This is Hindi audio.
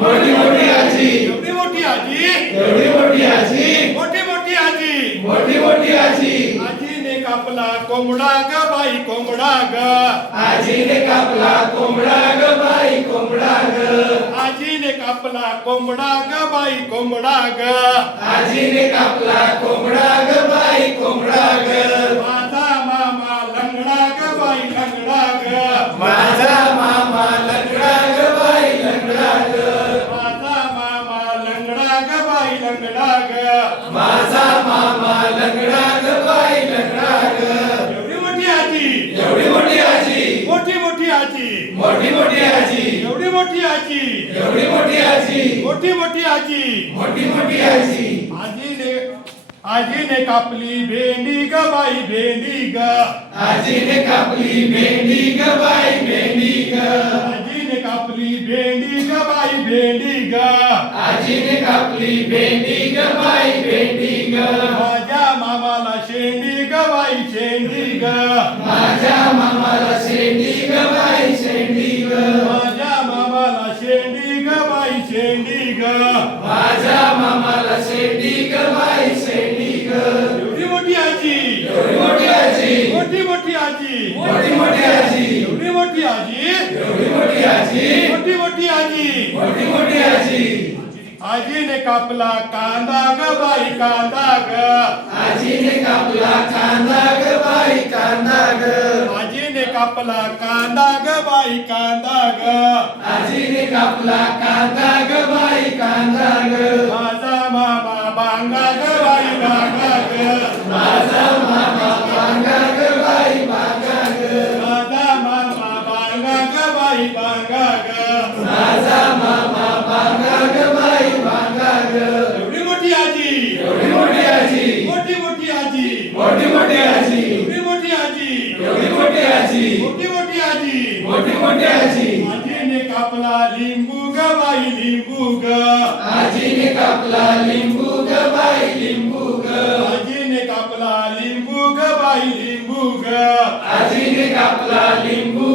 मोठी मोठी आजी। एवढी मोठी आजी। एवढी मोठी आजी। मोठी मोठी आजी। मोठी मोठी आजी। आजीने कापला कोंबडा ग बाई कोंबडा ग आजीने कापला कोंबडा ग बाई कोंबडा ग आजीने कापला कोंबडा ग बाई कोंबडा ग आजीने कापला कोंबडा ग ग बाई लंगडा ग माझा मामा लंगडा ग बाई लंगडा ग एवढी मोठी आजी. एवढी मोठी आजी. मोठी मोठी आजी. मोठी मोठी आजी. एवढी मोठी आजी. एवढी मोठी आजी. मोठी मोठी आजी. मोठी मोठी आजी. आजीने आजीने कापली भेंडी ग बाई भेंडी ग. आजीने कापली भेंडी ग बाई भेंडी ग. आजीने कापली भेंडी ग बाई भेंडी ग आजीने कापली भेंडी ग बाई भेंडी ग माझ्या मामाला शेंडी ग बाई शेंडी ग माझ्या मामाला शेंडी ग बाई शेंडी ग माझ्या मामाला शेंडी ग बाई शेंडी ग माझ्या मामाला शेंडी ग बाई शेंडी ग एवढी मोठी आजी। एवढी मोठी आजी। मोठी मोठी आजी। मोठी मोठी आजी। एवढी मोठी मोठी आजी। आजीने कापला कांदा ग बाई कांदा ग आजीने कापला कांदा ग बाई कांदा ग कापला कांदा ग बाई कांदा ग माझा मामा ग ग एवढी मोठी आजी. एवढी मोठी आजी मोठी मोठी आजी. मोठी मोठी आजी एवढी मोठी आजी. एवढी मोठी आजी मोठी मोठी आजी. मोठी मोठी आजी आजीने कापला लिंबू ग बाई लिंबू ग. आजीने कापला लिंबू ग बाई लिंबू ग आजीने कापला लिंबू ग बाई लिंबू ग. आजीने कापला लिंबू